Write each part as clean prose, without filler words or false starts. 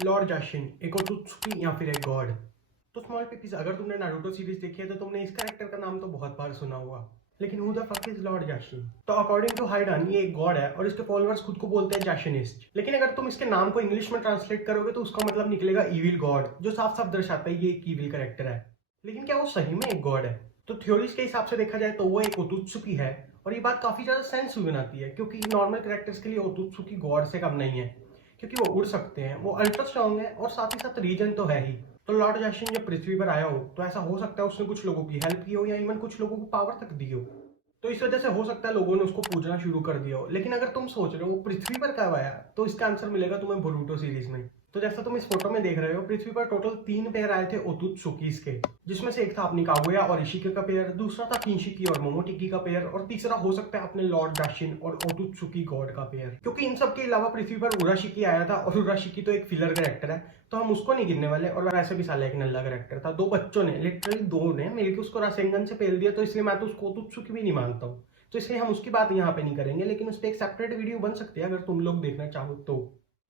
Lord जाशिन, एक ओत्सुकी या फिर एक गॉड। तो स्मॉल पीपीज, अगर तुमने नारुतो सीरीज देखी है तो तुमने इस कैरेक्टर का नाम तो बहुत बार सुना होगा, लेकिन who the fuck is lord Jashin? तो अकॉर्डिंग टू हाइडन ये एक गॉड है और इसके फॉलोअर्स खुद को बोलते हैं जाशिनिस्ट। लेकिन अगर तुम इसके नाम को इंग्लिश में ट्रांसलेट करोगे तो उसका मतलब निकलेगा इविल गॉड, जो साफ साफ दर्शाता है ये एक इविल कैरेक्टर है। लेकिन क्या वो सही में एक गॉड है? तो थ्योरीज के हिसाब से देखा जाए तो वो एक ओत्सुकी है, और ये बात काफी ज्यादा सेंस भी बनाती है क्योंकि नॉर्मल कैरेक्टर्स के लिए ओत्सुकी गॉड से कम नहीं है, क्योंकि वो उड़ सकते हैं, वो अल्ट्रा स्ट्रॉन्ग है और साथ ही साथ रीजन तो है ही। तो लॉर्ड जाशिन जब पृथ्वी पर आया हो तो ऐसा हो सकता है उसने कुछ लोगों की हेल्प की हो या इवन कुछ लोगों को पावर तक दी हो। तो इस वजह से हो सकता है लोगों ने उसको पूजना शुरू कर दिया हो। लेकिन अगर तुम सोच रहे हो वो पृथ्वी पर कब आया, तो इसका आंसर मिलेगा तुम्हें बोरुतो सीरीज में। तो जैसा तुम इस फोटो में देख रहे हो, पृथ्वी पर टोटल 3 पेयर आए थे ओत्सुकीज के, जिसमें से एक था अपनी कागुया और इशिके का पेयर, दूसरा था किंशिकी और मोमोटिकी का पेयर, और तीसरा हो सकता है अपने लॉर्ड जाशिन और ओत्सुकी गॉड का पेयर। क्योंकि इन सब के अलावा पृथ्वी पर उराशिकी आया था, और उराशिकी तो एक फिलर कैरेक्टर है तो हम उसको नहीं गिनने वाले, और वैसे भी साला एक नल्ला कैरेक्टर था। 2 बच्चों ने, लिटरली 2 ने मिलकर उसको रासेंगन से पेल दिया, तो इसलिए मैं तो उसको ओत्सुकी भी नहीं मानता हूँ। तो इसलिए हम उसकी बात यहाँ पे नहीं करेंगे, लेकिन उस पर एक सेपरेट वीडियो बन सकती है अगर तुम लोग देखना चाहो तो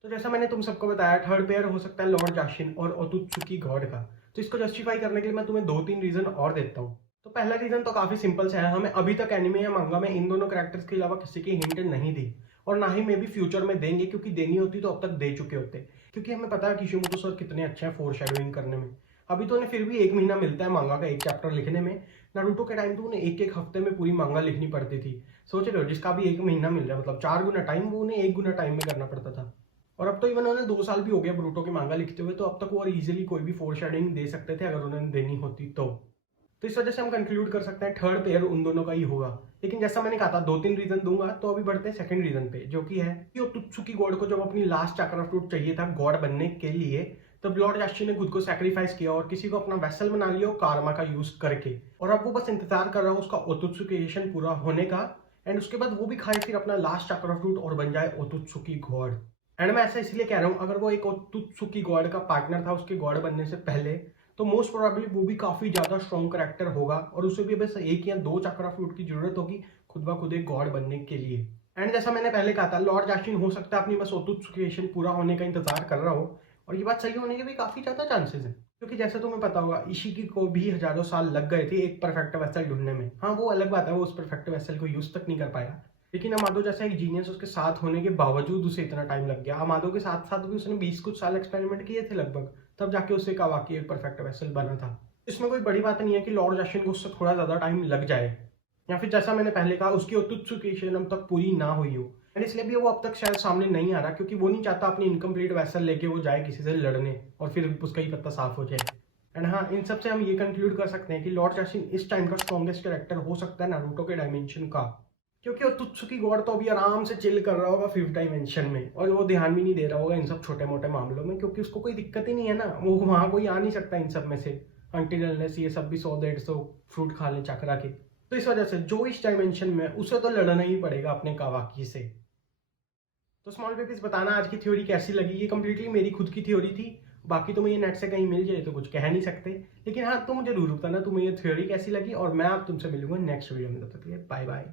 जैसा मैंने तुम सबको बताया, थर्ड पेयर हो सकता है लॉर्ड जाशिन और ओत्सुकी गॉड का। तो इसको जस्टिफाई करने के लिए मैं तुम्हें 2-3 रीजन और देता हूँ। तो पहला रीजन तो काफी सिंपल सा है, हमें अभी तक एनिमे या मांगा में इन दोनों कैरेक्टर्स के अलावा किसी की हिंट नहीं दी, और ना ही मे भी फ्यूचर में देंगे, क्योंकि देनी होती तो अब तक दे चुके होते। क्योंकि हमें पता है किशिमोतो सर कितने अच्छे हैं फोर शेडोइंग करने में। अभी तो उन्हें फिर भी 1 महीना मिलता है मांगा का एक चैप्टर लिखने में। नारुतो के टाइम तो उन्हें एक हफ्ते में पूरी मांगा लिखनी पड़ती थी। सोच रहे हो, जिसका भी 1 महीना मिल रहा है, मतलब 4 गुना टाइम वो उन्हें 1 गुना टाइम में करना पड़ता था। और अब तो इवन उन्हें 2 साल भी हो गया ब्रूटो की मांगा लिखते हुए, तो अब तक वो इजीली कोई भी फोर शेडोइंग दे सकते थे अगर उन्हें देनी होती तो इस वजह से हम कंक्लूड कर सकते हैं थर्ड पेयर उन दोनों का ही होगा। लेकिन जैसा मैंने कहा था 2-3 रीजन दूंगा, तो अभी बढ़ते हैं सेकंड रीजन पे, जो कि है कि ओत्सुकी गॉड को जब अपनी लास्ट चक्रा फ्रूट चाहिए था गॉड बनने के लिए, तब लॉर्ड जाशिन ने खुद को सैक्रिफाइस किया और किसी को अपना वेसल बना लिया कारमा का यूज करके। और अब वो बस इंतजार कर रहा है उसका ओत्सुकीएशन पूरा होने का, एंड उसके बाद वो भी खाए फिर अपना लास्ट चक्रा फ्रूट और बन जाए ओत्सुकी गॉड। एंड मैं ऐसा इसलिए कह रहा हूँ, अगर वो एक ओत्सुकी गॉड का पार्टनर था उसके गॉड बनने से पहले, तो मोस्ट प्रोबेबली वो भी काफी ज्यादा स्ट्रॉन्ग करेक्टर होगा, और उसे भी बस 1 या 2 चक्रा फ्रूट की जरूरत होगी खुद ब खुद एक गॉड बनने के लिए। एंड जैसा मैंने पहले कहा था, लॉर्ड जाशिन हो सकता है अपनी बस ओत्सुकीएशन पूरा होने का इंतजार कर रहा हो, और ये बात सही होने के भी काफी ज्यादा चांसेस है। क्योंकि जैसे तुम्हें पता होगा, इशिकी को भी हजारों साल लग गए थे एक परफेक्ट वेसल ढूंढने में। हाँ, वो अलग बात है, वो उस परफेक्ट वेसल को यूज तक नहीं कर पाया, लेकिन अमादो जैसा एक जीनियस उसके साथ होने के बावजूद उसे इतना टाइम लग गया। अमादो के साथ साथ भी उसने 20 कुछ साल एक्सपेरिमेंट किए थे लगभग, तब जाके उससे कावाकी एक परफेक्ट वेसल बना था। इसमें कोई बड़ी बात नहीं है कि लॉर्ड जाशिन को उससे थोड़ा ज्यादा टाइम लग जाए, या फिर जैसा मैंने पहले कहा उसकी ओत्सुकीएशन अब तक पूरी ना हुई हो, एंड इसलिए भी वो अब तक शायद सामने नहीं आ रहा, क्योंकि वो नहीं चाहता अपनी इनकम्प्लीट वेसल लेके वो जाए किसी से लड़ने और फिर उसका ही पत्ता साफ हो जाए। एंड हाँ, इन सब से हम ये कंक्लूड कर सकते हैं कि लॉर्ड जाशिन इस टाइम का स्ट्रॉन्गेस्ट कैरेक्टर हो सकता है नारुतो के डायमेंशन का, क्योंकि ओत्सुकी गॉड तो अभी आराम से चिल कर रहा होगा 5th डायमेंशन में, और वो ध्यान भी नहीं दे रहा होगा इन सब छोटे मोटे मामलों में, क्योंकि उसको कोई दिक्कत ही नहीं है ना, वो वहां कोई आ नहीं सकता इन सब में से अंटिल अनलेस ये सब भी 100-150 फ्रूट खा ले चक्रा के। तो इस वजह से जो इस डायमेंशन में उसे तो लड़ना ही पड़ेगा अपने कावाकी से। तो स्मॉल बेबीज, बताना आज की थ्योरी कैसी लगी। ये कंप्लीटली मेरी खुद की थ्योरी थी, बाकी तुम्हें ये नेट से कहीं मिल जाए तो कुछ कह नहीं सकते, लेकिन हाँ तुम जरूर बताना तुम्हें ये थ्योरी कैसी लगी, और मैं अब तुमसे मिलूंगा नेक्स्ट वीडियो में। तब तक के लिए बाय बाय।